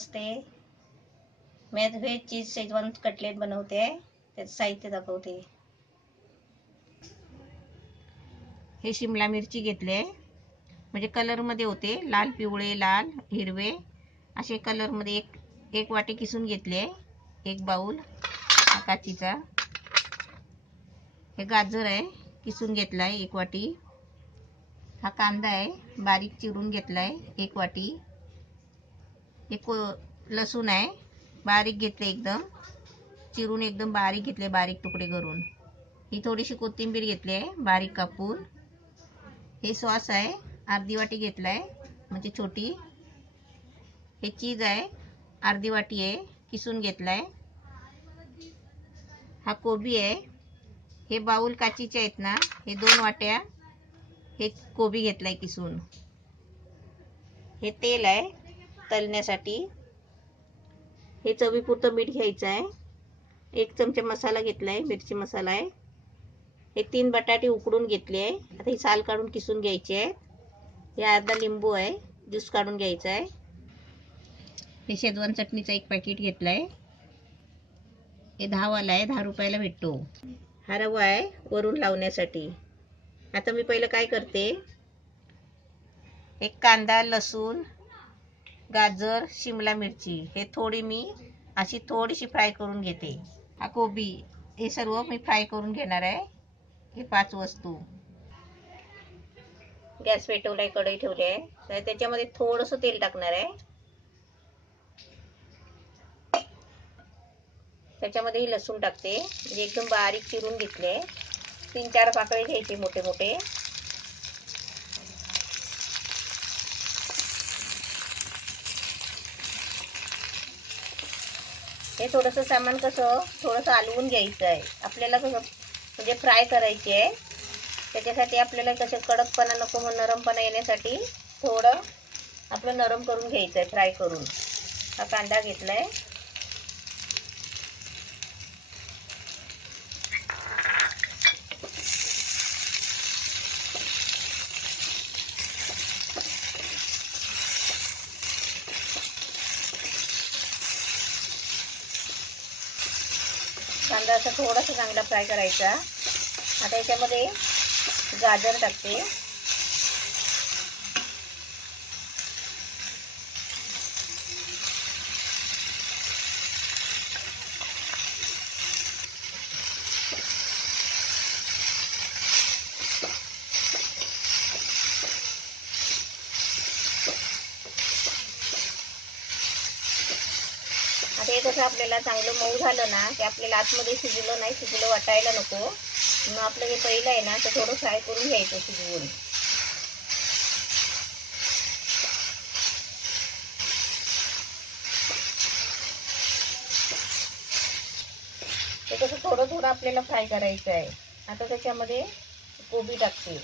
नमस्ते. मी आज veg cheese Schezwan cutlet बनवते आहे. त्याचं साहित्य दाखवते. हे शिमला मिरची घेतले, म्हणजे कलरमध्ये होते, लाल पिवळे लाल हिरवे असे कलरमध्ये. एक वाटी किसून घेतले, एक बाउल काचीचा. हे गाजर आहे, किसून घेतलाय एक वाटी. हा कांदा आहे, बारीक चिरून घेतलाय एक वाटी. एक लसूण आहे, बारीक घेतले, एकदम चिरून एकदम बारीक घेतले, बारीक तुकडे करून. ही थोडीशी कोथिंबीर घेतली आहे बारीक कापून. हे सॉस आहे, अर्धी वाटी घेतलाय, म्हणजे छोटी. हे चीज आहे, अर्धी वाटी आहे, किसून घेतलाय. हा कोबी आहे. हे बाउल काचीचे आहेत ना, हे 2 वाट्या हे कोबी घेतलाय किसून. हे तेल आहे तळण्यासाठी. हे चवीपुरतं मीठ घ्यायचं आहे. 1 चमचा मसाला घेतलाय, मिरची मसाला आहे. हे 3 बटाटे उकडून घेतले आहे. आता ही साल काढून किसून घ्यायची आहे. हे अर्धा लिंबू आहे, ज्यूस काढून घ्यायचा आहे. हे शेजवान चटणीचा 1 पॅकेट घेतलाय. हे 10 वाला आहे, 10 रुपयाला भेटतो. हा रवा आहे वरून लावण्यासाठी. आता मी पहिलं काय करते, एक कांदा, लसूण, गाजर, शिमला मिरची हे थोडी मी अशी थोडीशी फ्राय करून घेते. हा कोबी, हे सर्व मी फ्राय करून घेणार आहे. हे 5 वस्तू. गॅस पेटवलाय, कढई ठेवली आहे. तर त्याच्यामध्ये थोडंसं तेल टाकणार आहे. त्याच्यामध्ये लसूण टाकते, म्हणजे एकदम बारीक चिरून घेतले. 3-4 पाकळी घ्यायचे मोठे मोठे. हे थोडंसं सामान कसं थोडंसं हलवून घ्यायचं आहे. आपल्याला कसं म्हणजे फ्राय करायची आहे. त्याच्यासाठी आपल्याला कसं कडकपणा नको, नरमपणा येण्यासाठी थोडं आपलं नरम करून घ्यायचं आहे, फ्राय करून. हा कांदा घेतलाय. कांदा असा थोडासा चांगला फ्राय करायचा. आता याच्यामध्ये गाजर टाकते. आता हे कसं आपल्याला चांगलं मऊ झालं ना, की आपल्याला आतमध्ये शिजलं नाही, शिजलं वाटायला नको. मग आपलं हे पहिलं आहे ना, तर थोडं फ्राय करून घ्यायचं शिजवून. ते कसं थोडं थोडं आपल्याला फ्राय करायचं आहे. आता त्याच्यामध्ये कोबी टाकते.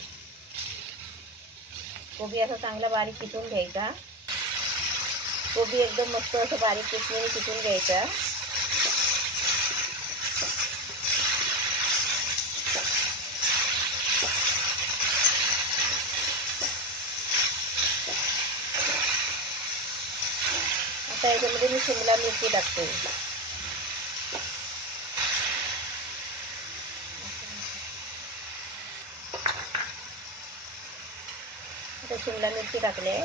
कोबी असा चांगला बारीक किसून घ्यायचा. कोबी एकदम मस्त असं बारीक किसून घ्यायचा. आता याच्यामध्ये मी शिमला मिरची टाकते. आता शिमला मिरची टाकले.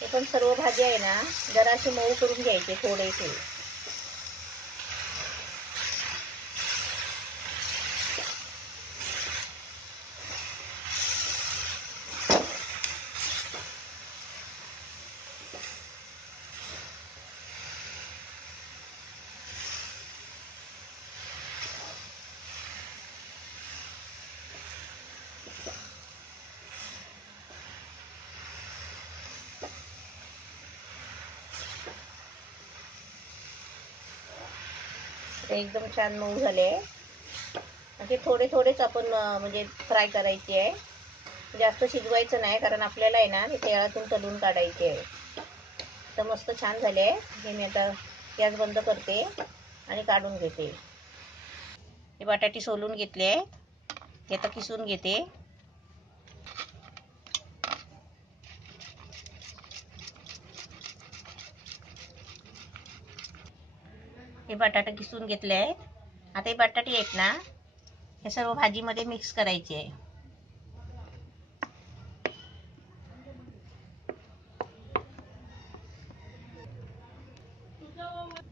हे पण सर्व भाज्या आहे ना, जराशी मऊ करून घ्यायचे थोडेसे. एकदम छान मऊ झाले. म्हणजे थोडे थोडेच आपण म्हणजे फ्राय करायचे आहे, जास्त शिजवायचं नाही, कारण आपल्याला आहे ना हे तेलातून तळून काढायचे आहे. तर मस्त छान झाले. हे मी आता गॅस बंद करते आणि काढून घेते. हे बटाटे सोलून घेतले, हे आता किसून घेते. हे बटाटे किसून घेतले आहेत. आता हे बटाटे आहेत ना, हे सर्व भाजीमध्ये मिक्स करायचे आहे.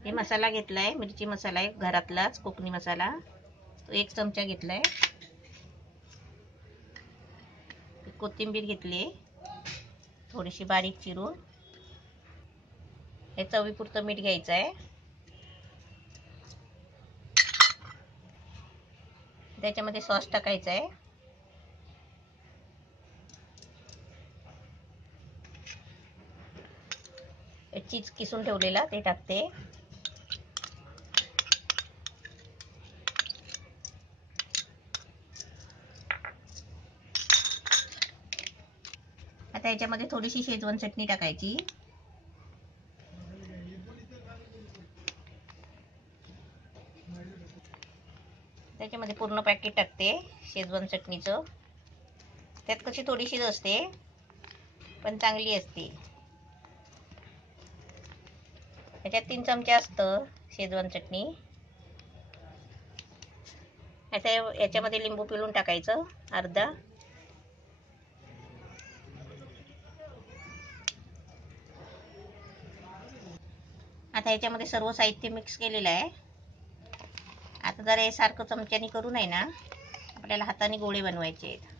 हे मसाला घेतलाय, मिरची मसाला आहे घरातलाच कोकणी मसाला, तो 1 चमचा घेतलाय. कोथिंबीर घेतली थोडीशी बारीक चिरून. हे चवीपुरतं मीठ घ्यायचं आहे. त्याच्यामध्ये सॉस टाकायचा आहे. चीज किसून ठेवलेला ते टाकते. आता याच्यामध्ये थोडीशी शेजवान चटणी टाकायची. त्याच्यामध्ये पूर्ण पॅकेट टाकते शेजवान चटणीचं. त्यात कशी थोडीशीच असते पण चांगली असते. याच्यात 3 चमचे असतं शेजवान चटणी. आता याच्यामध्ये लिंबू पिळून टाकायचं अर्धा. आता याच्यामध्ये सर्व साहित्य मिक्स केलेलं आहे. आता जरा हे सारखं चमच्यानी करून आहे ना, आपल्याला हाताने गोळे बनवायचे आहेत.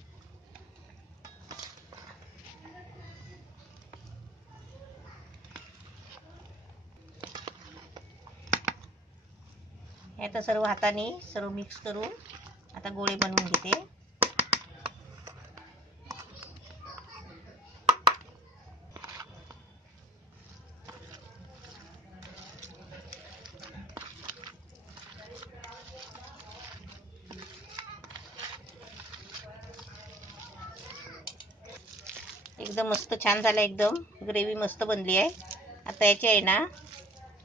आता सर्व हाताने सर्व मिक्स करून आता गोळे बनवून घेते. एकदम मस्त छान झालं. एकदम ग्रेव्ही मस्त बनली आहे. आता याचे आहे ना,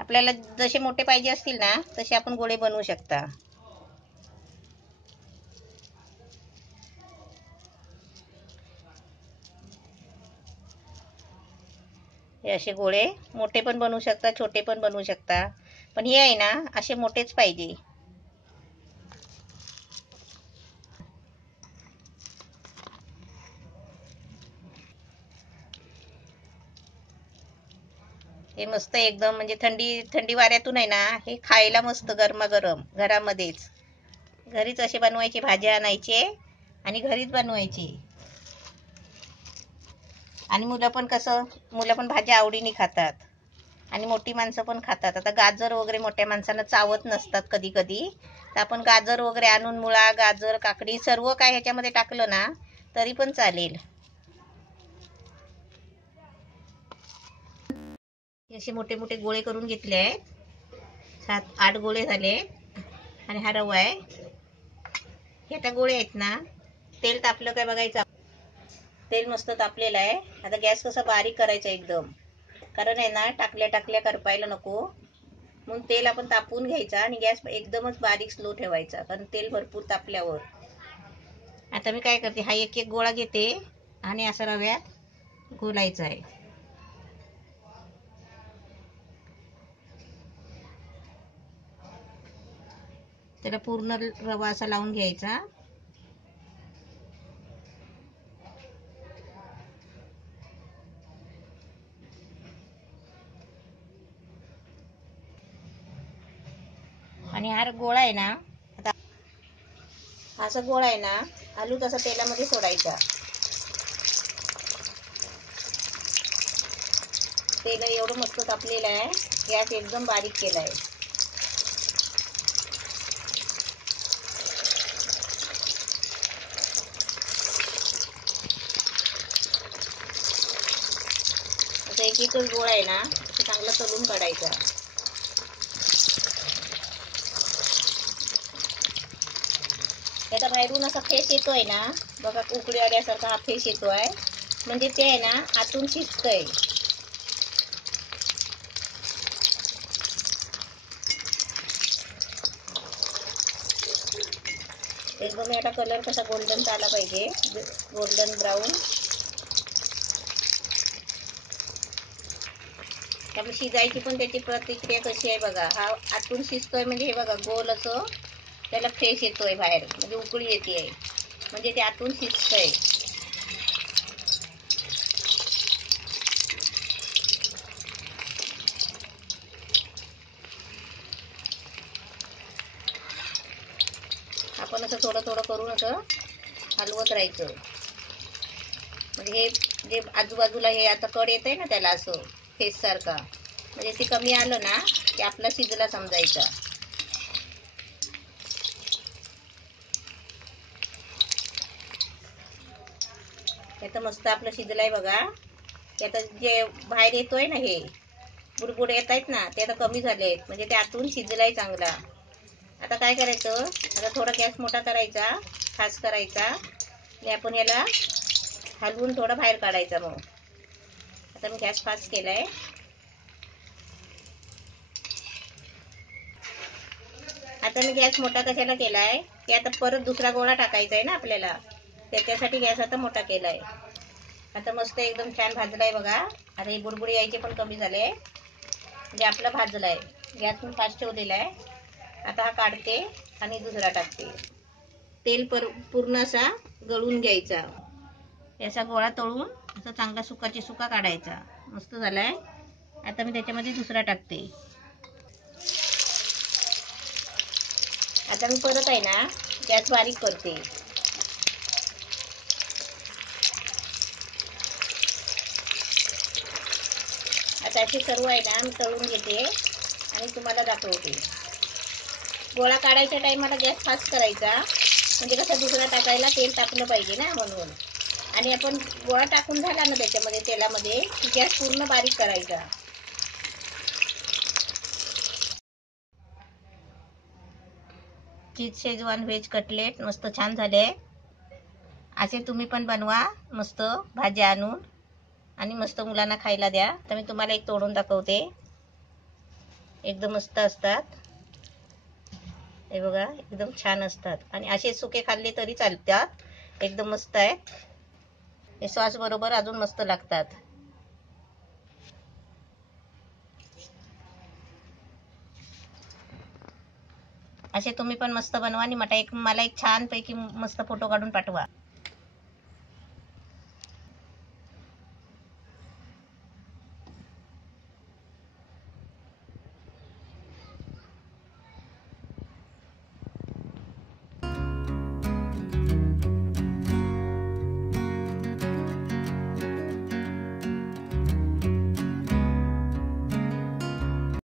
आपल्याला जसे मोठे पाहिजे असतील ना तसे आपण गोळे बनवू शकता. हे असे गोळे मोठे पण बनवू शकता, छोटे पण बनवू शकता, पण हे आहे ना असे मोठेच पाहिजे. हे मस्त एकदम म्हणजे थंडी वाऱ्यातून आहे ना, हे खायला मस्त गरमागरम घरामध्येच. घरीच असे बनवायचे, भाज्या आणायचे आणि घरीच बनवायचे. आणि मुलं पण भाज्या आवडीने खातात आणि मोठी माणसं पण खातात. आता गाजर वगैरे मोठ्या माणसांना चावत नसतात कधी कधी, तर आपण गाजर वगैरे आणून मुळा, गाजर, काकडी सर्व काय ह्याच्यामध्ये टाकलं ना तरी पण चालेल. असे मोठे मोठे गोळे करून घेतले आहेत. 7-8 गोळे झाले. आणि हा रवा आहे. हे आता गोळे आहेत ना, तेल तापलं काय बघायचं. तेल मस्त तापलेलं आहे. आता गॅस कसा बारीक करायचा एकदम, कारण आहे ना टाकल्या करपायला नको, म्हणून तेल आपण तापवून घ्यायचा आणि गॅस एकदमच बारीक स्लो ठेवायचा, कारण तेल भरपूर तापल्यावर. आता मी काय करते, हा एक गोळा घेते आणि असा रव्यात घोलायचा आहे. त्याला पूर्ण रवा असा लावून घ्यायचा. आणि हा गोळा आहे ना, आता असा गोळा आहे ना, आलू तसा तेलामध्ये सोडायचा. तेल एवढं मस्त तापलेलं आहे, गॅस एकदम बारीक केला आहे. आता एक एकच गोळा आहे ना चांगला तळून काढायचा. त्याचा बाहेरून असा फेस येतोय ना बघा, उकडी आल्यासारखा हा फेस येतोय, म्हणजे ते आहे ना आतून शिजतंय. एकदम आता कलर कसा गोल्डन झाला पाहिजे, गोल्डन ब्राऊन. त्यामुळे शिजायची पण त्याची प्रतिक्रिया कशी आहे बघा. हा आतून शिजतोय म्हणजे हे बघा गोल असं त्याला फ्रेश येतोय बाहेर, म्हणजे उकळी येते, म्हणजे ते आतून शिजतंय. आपण असं थोडं थोडं करून असं हलवत राहायचं. म्हणजे हे जे आजूबाजूला हे आता कड येत आहे ना त्याला असं फेस सारखा, म्हणजे ते कमी आलं ना की आपला शिजला समजायचा. आता मस्त आपलं शिजलाय बघा. आता जे बाहेर येतोय ना हे बुडबुड येत आहेत ना ते आता कमी झाले आहेत, म्हणजे ते आतून शिजलाय चांगला. आता काय करायचं, आता थोडा गॅस मोठा करायचा, फास्ट करायचा आणि आपण याला हलवून थोडं बाहेर काढायचा. मग आता मी गॅस फास्ट केलाय. आता मी गॅस मोठा कशाला केलाय की आता परत दुसरा गोळा टाकायचा आहे ना आपल्याला, त्याच्यासाठी गॅस आता मोठा केलाय. आता मस्त एकदम छान भाजलाय बघा. आता हे बुडबुडी यायचे पण कमी झाले, म्हणजे आपला भाजलाय. गॅस पण फास्ट ठेवलेला आहे. आता हा काढते आणि दुसरा टाकते. तेल पूर्ण असा गळून घ्यायचा, याचा गोळा तळून असा चांगला सुकाची सुका काढायचा. मस्त झालाय. आता मी त्याच्यामध्ये दुसरा टाकते. आता मी परत आहे ना गॅस बारीक करते. आता असे सर्व आहे ना मी तळून घेते आणि तुम्हाला दाखवते. गोळा काढायच्या टायमाला गॅस फास्ट करायचा, म्हणजे कसं दुसरा टाकायला तेल टाकलं पाहिजे ना म्हणून. आणि आपण गोळा टाकून झाला ना त्याच्यामध्ये तेलामध्ये गॅस पूर्ण बारीक करायचा. चीज शेजवान व्हेज कटलेट मस्त छान झाले. असे तुम्ही पण बनवा मस्त भाज्या आणून आणि मस्त मुलांना खायला द्या. तर मी तुम्हाला एक तोडून दाखवते. एकदम मस्त असतात हे बघा, एकदम छान असतात. आणि असे सुके खाल्ले तरी चालतात, एकदम मस्त आहे. हे सॉस बरोबर अजून मस्त लागतात. असे तुम्ही पण मस्त बनवा आणि मला एक छान पैकी मस्त फोटो काढून पाठवा.